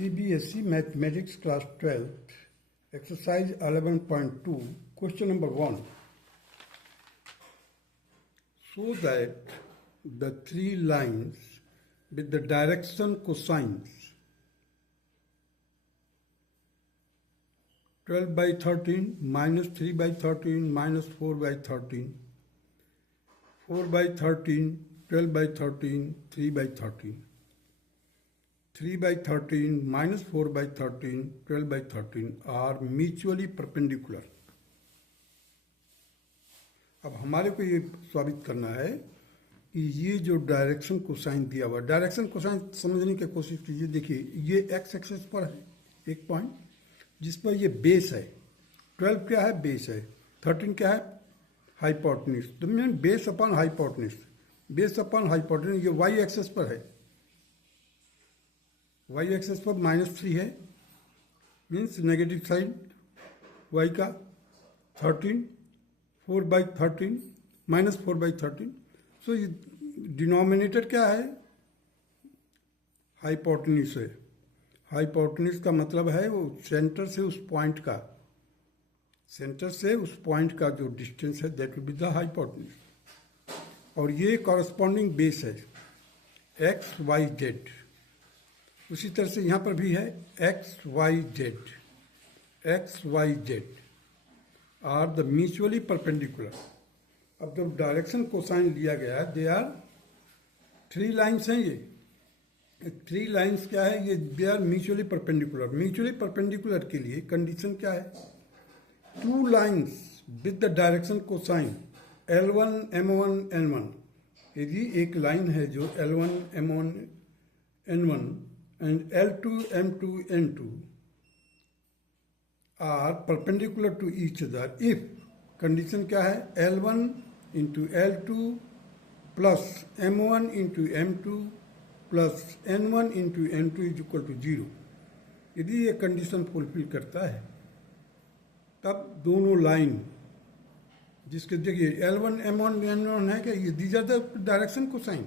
CBSE Mathematics Class 12th, Exercise 11.2, Question number 1. Show that the three lines with the direction cosines 12 by 13, minus 3 by 13, minus 4 by 13, 4 by 13, 12 by 13, 3 by 13. 3 by 13 minus 4 by 13, 12 by 13 are mutually perpendicular. अब हमारे को ये साबित करना है कि ये जो डायरेक्शन कोसाइन दिया हुआ, डायरेक्शन कोसाइन समझने की कोशिश कीजिए. देखिए ये एक्स एक्सिस पर है एक पॉइंट जिस पर ये बेस है. 12 क्या है? बेस है. 13 क्या है? हाइपोटेन्यूज. तो mean base upon hypotenuse, base upon hypotenuse. ये वाई एक्सिस पर है. वाई एक्सिस पर -3 है, मीन्स नेगेटिव साइड वाई का. 13 4 by 13 minus 4 by 13. So denominator क्या है? हाइपोटेन्यूज है. हाइपोटेन्यूज का मतलब है वो सेंटर से उस पॉइंट का, सेंटर से उस पॉइंट का जो डिस्टेंस है, that will be the hypotenuse. और ये कॉरस्पॉन्डिंग बेस है एक्स वाई जेड. उसी तरह से यहाँ पर भी है x y z. X y z are the mutually perpendicular. अब जब डायरेक्शन कोसाइन लिया गया है, दे आर थ्री लाइन्स हैं. ये थ्री लाइन्स क्या है? ये they are mutually perpendicular. Mutually perpendicular के लिए कंडीशन क्या है? Two lines with the direction cosine L1 M1 N1. यदि एक लाइन है जो L1 M1 N1 and L2 M2 N2 are perpendicular to each other if condition क्या है? L1 into L2 plus M1 into M2 plus N1 into N2 is equal to 0. यदि ये condition fulfil करता है तब दोनों लाइन जिसके देखिए L1 M1 N1 है क्या? ये these are the direction cosine.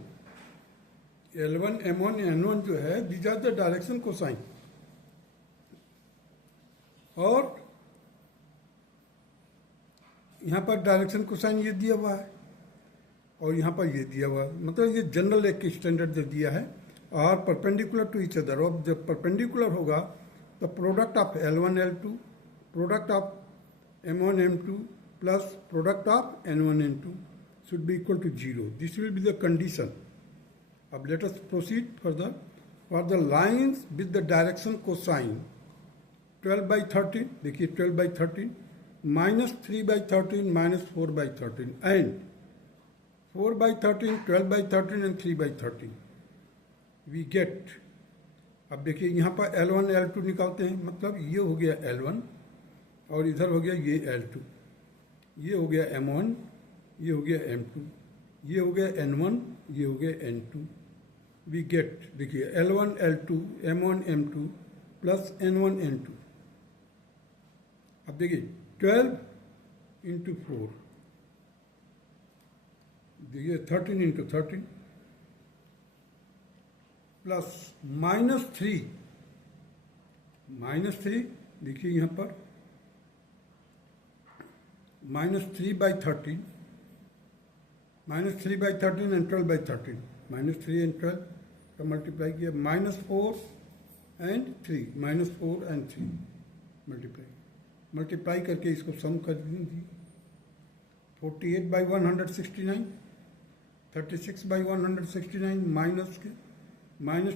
L1 M1 N1 जो है these are the direction cosine. और यहाँ पर डायरेक्शन कोसाइन ये दिया हुआ है और यहाँ पर ये दिया हुआ है. मतलब ये जनरल एक स्टैंडर्ड जो दिया है. और परपेंडिकुलर टू ईच अदर. और जब परपेंडिकुलर होगा तो product of L1 L2 product of M1 M2 plus product of N1 N2 should be equal to 0. This will be the condition. अब let us proceed further. For the lines with the direction cosine 12 by 13, देखिए 12 by 13, minus 3 by 13, minus 4 by 13, and 4 by 13, 12 by 13 and 3 by 13. We get, अब देखिए यहाँ पर L1 L2 निकालते हैं. मतलब ये हो गया L1 और इधर हो गया ये L2. ये हो गया M1, ये हो गया M2, ये हो गया N1, ये हो गया N2. We get, देखिए L1 L2 M1 M2 plus N1 N2. अब देखिए 12 इंटू 4, देखिए 13 इंटू 13 प्लस -3, देखिए यहाँ पर -3 by 13, -3 by 13 and 12 by 13, -3 and 12 का मल्टीप्लाई किया, -4 एंड 3, -4 एंड 3 मल्टीप्लाई करके इसको सम कर दीजिए. 48 by 169, 36 by 169 minus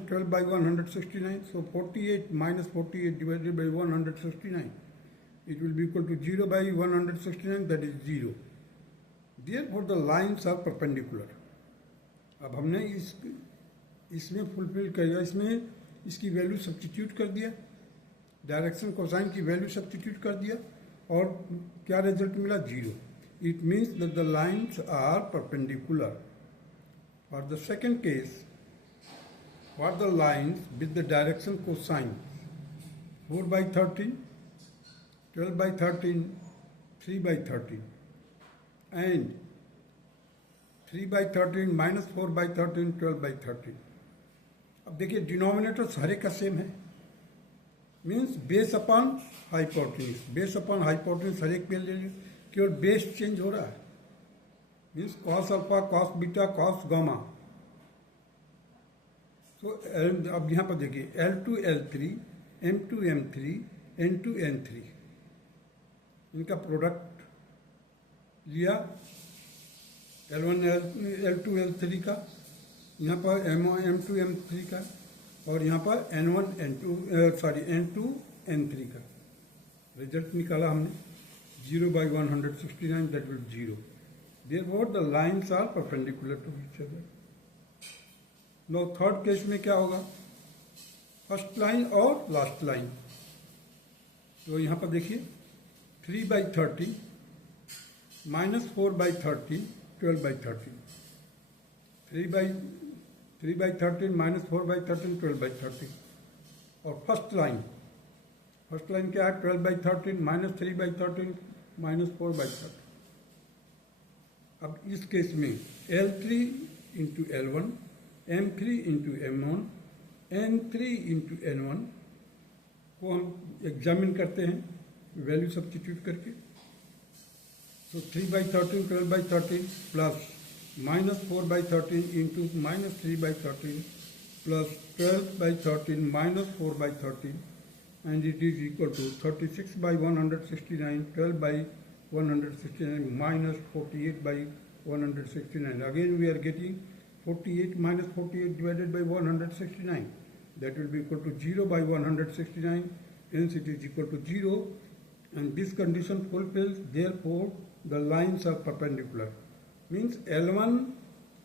12 by 169. So 48 minus 48 divided by 169, it will be equal to 0 by 169, that is 0. Therefore the lines are perpendicular. अब हमने इसमें फुलफिल किया, इसमें इसकी वैल्यू सब्स्टिट्यूट कर दिया, डायरेक्शन कोसाइन की वैल्यू सब्स्टिट्यूट कर दिया और क्या रिजल्ट मिला? 0. It means that the lines are perpendicular. For the second case, for the lines with the direction cosine 4 by 13, 12 by 13, 3 by 13 and 3 by 13 minus 4 by 13, 12 by 13. अब देखिए denominator सारे का सेम है. Means base upon hypotenuse, base upon hypotenuse हर एक पे ले लीजिए, केवल बेस चेंज हो रहा है, means cos alpha, cos beta, cos gamma. तो अब यहाँ पर देखिए L2 L3, M2 M3, N2 N3, इनका प्रोडक्ट लिया L1 L2 L3 का, यहाँ पर M2 M3 का, और यहाँ पर N1 N2 N3 का रिजल्ट निकाला हमने 0/169, that will 0. Therefore the lines are perpendicular to each other. Now third case में क्या होगा, फर्स्ट लाइन और लास्ट लाइन। तो यहाँ पर देखिए 3/30 -4/30 12/30, 3/13 -4/13 12/30। और फर्स्ट लाइन क्या है, 12/13 -3/13 -4/13। अब इस केस में L3 into L1, M3 into M1, N3 into N1 को हम एग्जामिन करते हैं वैल्यू सब्स्टिट्यूट करके। तो 3/13 12/13 plus -4/13 into -3/13 plus 12/13 -4/13, and it is equal to 36/169, 12/169 minus 48/169. Again we are getting 48 minus 48 divided by 169. That will be equal to 0/169. Hence it is equal to 0. And this condition fulfills. Therefore the lines are perpendicular. Means L1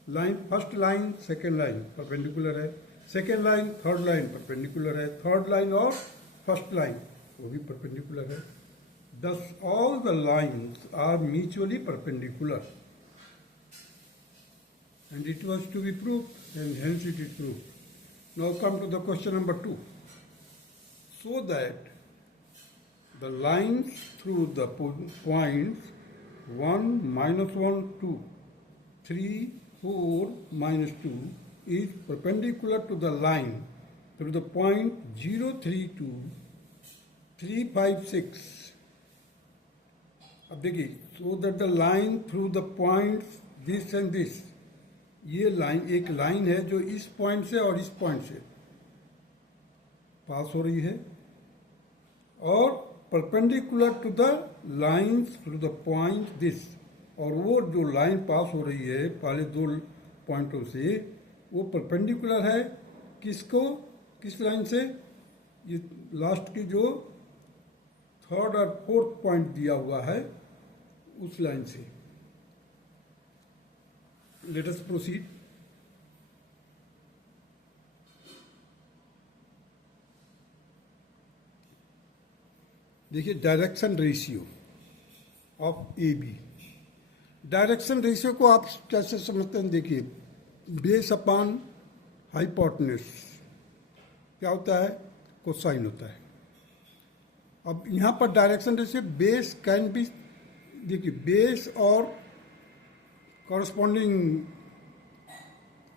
line, first line, second line perpendicular है, second line, third line perpendicular है, third line और first line वो भी perpendicular है। Thus all the lines are mutually perpendicular, and it was to be proved, and hence it is proved. Now come to the question number 2. So that the lines through the points 1, -1, 2, 3, 4, -2 is perpendicular to the line through the point 0, 3, 2, 3, 5, 6. अब देखिए, so that the line through the points this and this, ये line एक line है जो इस point से और इस पॉइंट से पास हो रही है, और perpendicular to the lines through the point this, और वो जो लाइन पास हो रही है पहले दो पॉइंटों से, वो परपेंडिकुलर है किसको, किस लाइन से, ये लास्ट की जो थर्ड और फोर्थ पॉइंट दिया हुआ है उस लाइन से। Let us proceed. देखिए direction ratio of A B. Direction ratio को आप कैसे समझते हैं, देखिए बेस अपॉन हाइपोटेन्यूज क्या होता है, कोसाइन होता है। अब यहाँ पर direction ratio base can be, देखिए बेस और corresponding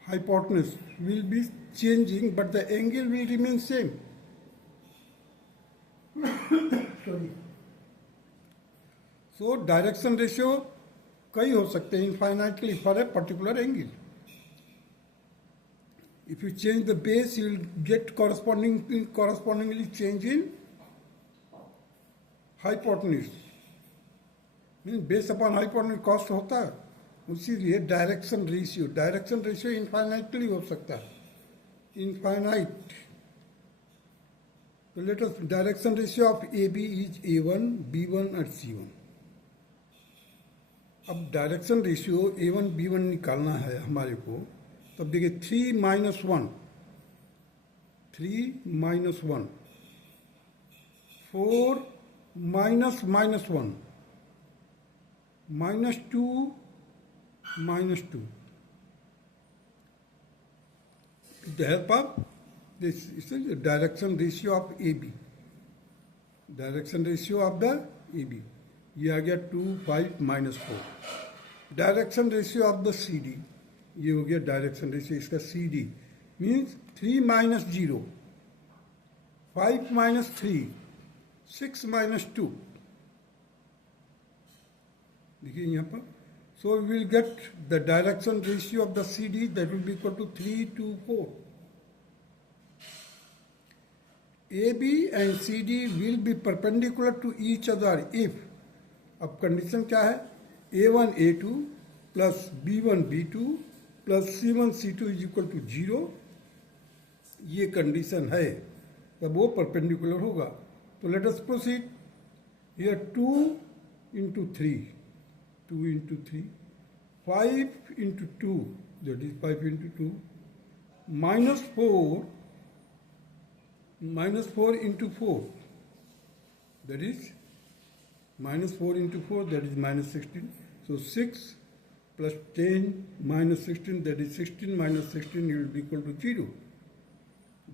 hypotenuse will be changing, but the angle will remain same. Sorry. So direction ratio कई हो सकते हैं infinitely for a particular angle. If you change the base, you will get correspondingly change in hypotenuse. Means base upon hypotenuse cost होता है, उसीलिए direction ratio infinitely हो सकता है, infinite. तो let us, direction ratio of A B is A1, B1 और C1। अब direction ratio A1 B1 निकालना है हमारे को, तब देखिए 3 - 1, 3 - 1, 4 -1, -2 -2. With the help of this is the direction ratio of AB. Direction ratio of the AB. ये आ गया 2, 5 -4. Direction ratio of the CD, ये हो गया डायरेक्शन रेशियो इसका CD, मीन्स 3 - 0, 5 minus 3, 6 minus 2. देखिए यहाँ पर. So we will get the direction ratio of the CD, that will be equal to 3 to 4. AB and CD will be perpendicular to each other if, अब condition क्या है, A1 A2 plus B1 B2 plus C1 C2 is equal to 0. ये condition है, तब वो perpendicular होगा. तो let us proceed. Here 2 into 3, 2 into 3, 5 into 2, that is 5 into 2, minus 4 into 4, that is minus 4 into 4, that is minus 16. So 6 plus 10 minus 16, that is 16 minus 16, will be equal to 0.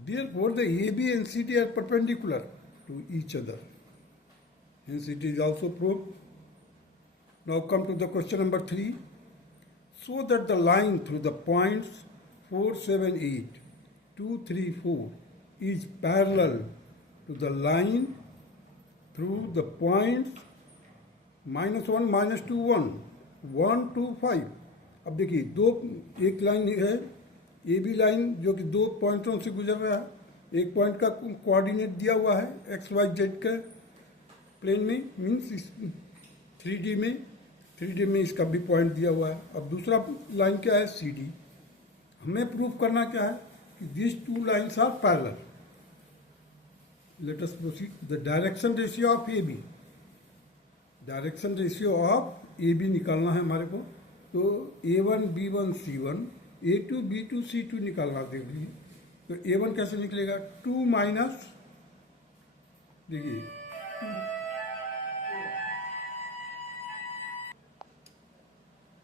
Therefore, the AB and CD are perpendicular to each other. Hence, it is also proved. Now come to the question number 3. So that the line through the points 4, 7, 8, 2, 3, 4 is parallel to the line through the points -1, -2, 1, 1, 2, 5. अब देखिए एक line है A B line जो कि 2 पॉइंटों से गुजर रहा है. एक पॉइंट का कोऑर्डिनेट दिया हुआ है एक्स वाई जेड का प्लेन में, मीन्स 3D में इसका भी पॉइंट दिया हुआ है. अब दूसरा लाइन क्या है, सी डी. हमें प्रूव करना क्या है कि this 2 lines are parallel. Let us proceed. The direction ratio of A B, direction ratio of A B निकालना है हमारे को. तो A1 B1 C1, A2 B2 C2 निकालना. देख लीजिए तो A1 कैसे निकलेगा, 2 माइनस,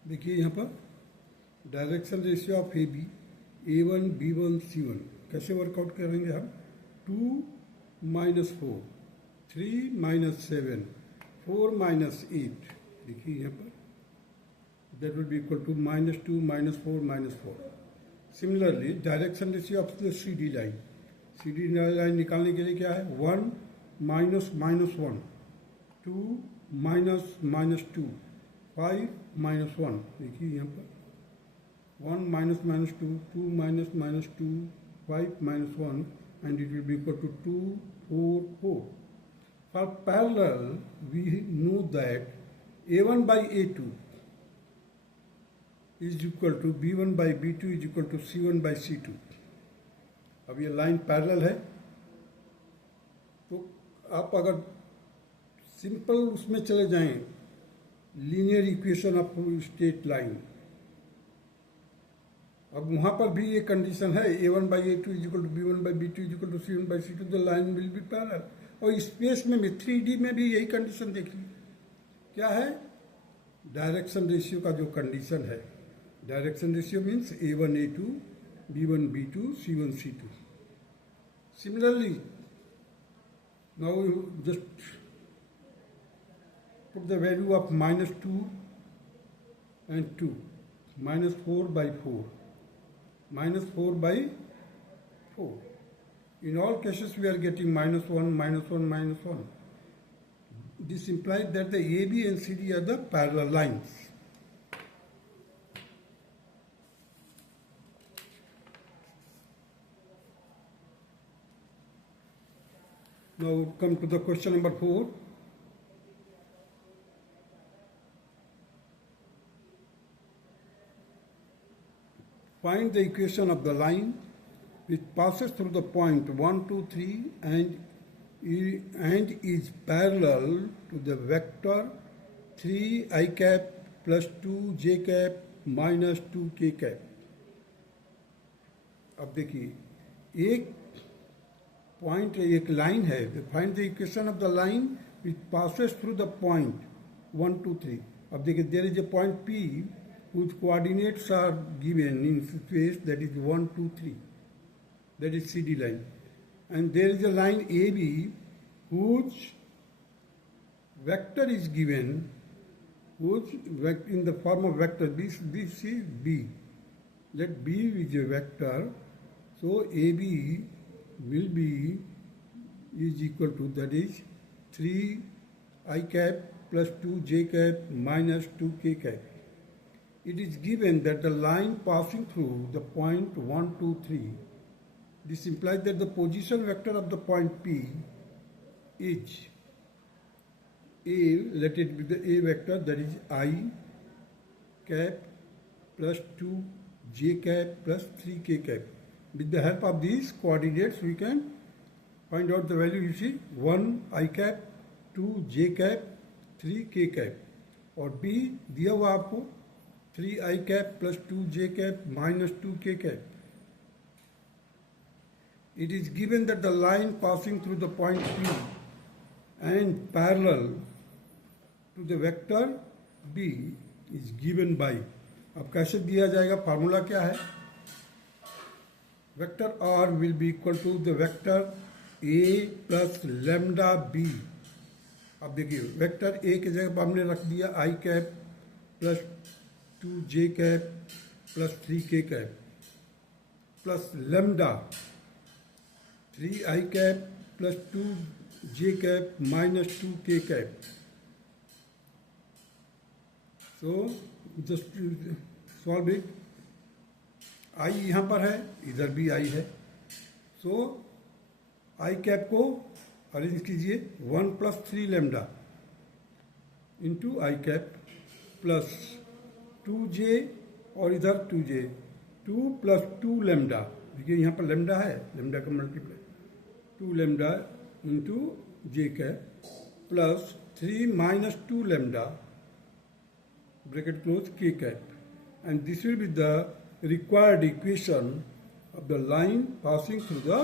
देखिए यहाँ पर direction ratio of A B, A1 B1 C1 कैसे वर्कआउट करेंगे हम. 2 माइनस 4, 3 माइनस 7, 4 माइनस 8. देखिए यहाँ पर that will be equal to -2 -4 -4. Similarly, direction ratio of the CD line. CD line निकालने के लिए क्या है, 1 minus -1, 2 minus -2, 5 -1. देखिए यहाँ पर 1 minus -2, 2 minus -2, 5 -1, and it will be equal to 2, 4, 4. For parallel, we know that A1 by A2 is equal to B1 by B2 is equal to C1 by C2. अब ये लाइन पैरेलल है, तो आप अगर simple उसमें चले जाएं, linear equation of straight line, अब वहाँ पर भी ये कंडीशन है, A1 by A2 is equal to B1 by B2 is equal to C1 by C2, the line will be parallel. और स्पेस में भी 3D में भी यही कंडीशन देखिए. क्या है, डायरेक्शन रेशियो का जो कंडीशन है, direction ratio means A1 A2, B1 B2, C1 C2. Similarly, now you just put the value of -2 and 2, -4 by 4, -4 by 4. In all cases, we are getting -1, -1, -1. This implies that the AB and CD are the parallel lines. Now come to the question number 4. Find the equation of the line which passes through the point 1, 2, 3 and is parallel to the vector 3 I cap plus 2 j cap minus 2 k cap. अब देखिए एक point, एक line है. Find the equation of the line which passes through the point 1, 2, 3. अब देखिए there is a point P whose coordinates are given in space, that is 1, 2, 3, that is CD line, and there is a line AB whose vector is given, whose in the form of vector this is B. Let B is a vector, so AB will be is equal to, that is 3 I cap plus 2 j cap minus 2 k cap. It is given that the line passing through the point 1, 2, 3, this implies that the position vector of the point P is A, let it be the A vector, that is I cap plus 2 j cap plus 3 k cap. With the help of these coordinates, we can find out the value. You see, 1 I cap, 2 j cap, 3 k cap. और B दिया हुआ आपको 3 I cap plus 2 j cap minus 2 k cap. It is given that the line passing through the point P and parallel to the vector B is given by. अब कैसे दिया जाएगा, formula क्या है? Vector R will be equal to the vector A plus lambda B. अब देखिए, vector A की जगह पर हमने रख दिया I cap plus 2 j cap plus 3 k cap plus lambda 3 I cap plus 2 j cap minus 2 k cap. So just solve it. I यहाँ पर है, इधर भी I है. सो I कैप को अरेंज कीजिए 1 plus 3 lambda into I cap plus 2j और इधर 2j, 2 प्लस 2 लैम्डा. देखिए यहाँ पर लैम्डा है, लैम्डा का multiply 2 lambda into j cap plus 3 minus 2 lambda bracket close k cap. And this will be the required equation of the line passing through the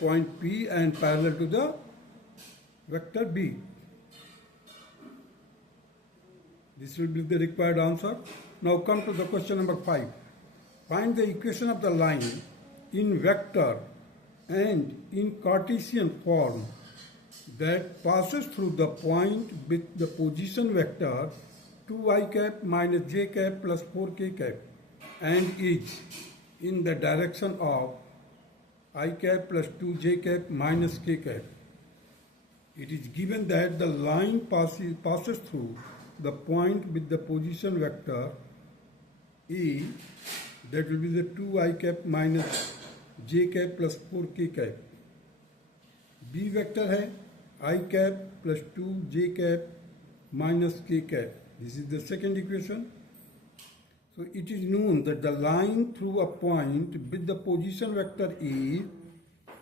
point P and parallel to the vector B. This will be the required answer. Now come to the question number 5. Find the equation of the line in vector and in Cartesian form that passes through the point with the position vector 2 I cap minus j cap plus 4 k cap and is in the direction of I cap plus 2 j cap minus k cap. It is given that the line passes through the point with the position vector E, that will be the 2 I cap minus j cap plus 4 k cap. B vector है I cap plus 2 j cap minus k cap. This is the second equation. So it is known that the line through a point with the position vector E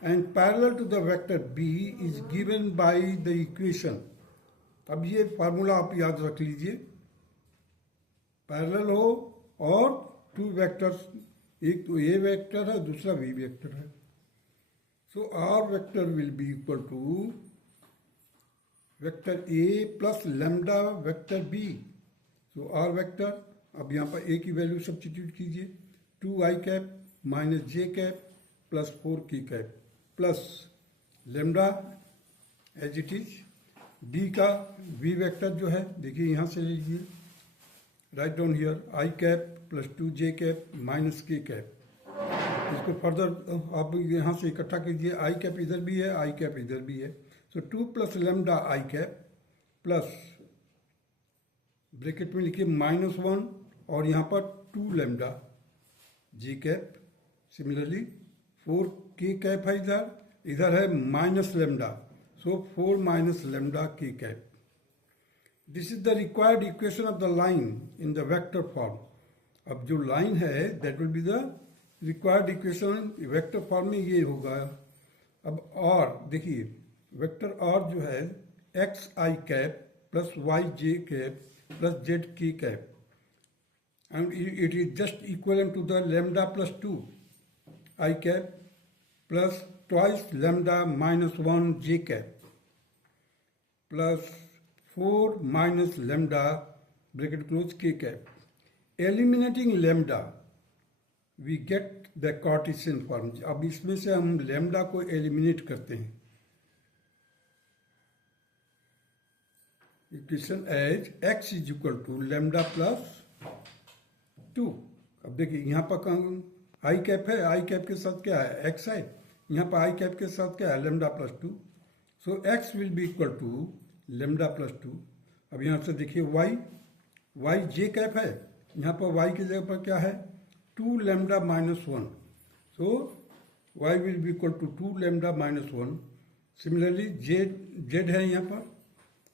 and parallel to the vector B is given by the equation. अब ये formula आप याद रख लीजिए. Parallel हो और two vectors, एक तो ए वेक्टर है, दूसरा बी वेक्टर है. So R vector will be equal to vector A plus lambda vector B. So R vector, अब यहाँ पर ए की वैल्यू सब्स्टिट्यूट कीजिए 2 I cap minus J cap plus 4 k cap plus lambda as it is. B का V vector जो है, देखिए यहाँ से लीजिए, right down here I cap plus 2 j cap minus k cap. इसको फर्दर आप यहाँ से इकट्ठा कीजिए. I कैप इधर भी है, I कैप इधर भी है. सो 2 plus lambda I cap plus bracket में लिखिए -1 और यहाँ पर 2 lambda j cap. Similarly 4 k cap है इधर, इधर है minus lambda. So 4 minus lambda k cap. This is the required equation of the line in the vector form. अब जो लाइन है that will be the required equation vector form में ये होगा. अब और देखिए, वेक्टर R जो है x I cap plus y j cap plus z k cap, and it is just equivalent to the lambda plus 2 I cap plus twice lambda minus 1 j cap plus 4 minus lambda bracket close k cap. Eliminating lambda we get the Cartesian form. अब इसमें से हम lambda को eliminate करते हैं. Equation as x is equal to lambda plus 2. अब देखिए यहाँ पर I कैप है, I कैप के साथ क्या है x है, यहाँ पर I कैप के साथ क्या है lambda plus 2. So x will be equal to lambda plus two. अब यहाँ से देखिए y जे कैप है, यहाँ पर y की जगह पर क्या है, 2 lambda minus one. So y will be equal to 2 lambda minus one. Similarly z है यहाँ पर,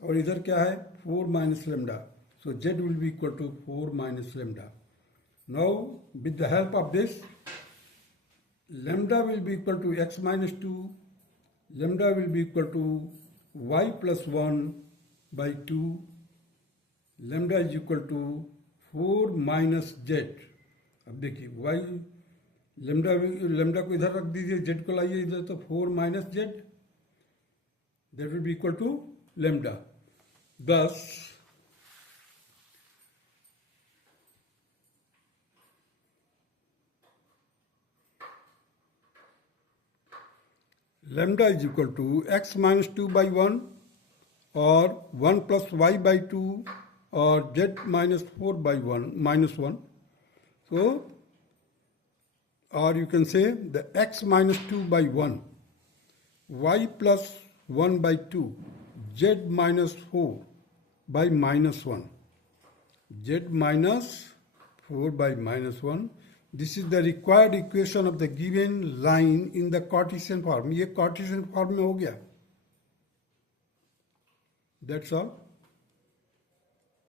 और इधर क्या है 4 minus lambda. So z will be equal to 4 minus lambda. Now with the help of this, lambda will be equal to x minus 2, lambda will be equal to y plus 1 by 2, lambda is equal to 4 minus z। अब देखिए y lambda को इधर रख दीजिए, z को लाइए इधर, तो 4 minus z, that will be equal to lambda। thus lambda is equal to x minus 2 by 1 or 1 plus y by 2 or z minus 4 by 1 minus 1. So, or you can say the x minus 2 by 1, y plus 1 by 2, z minus 4 by minus 1, z minus 4 by minus 1. This is the required equation of the given line in the Cartesian form. ये Cartesian form में हो गया. That's all.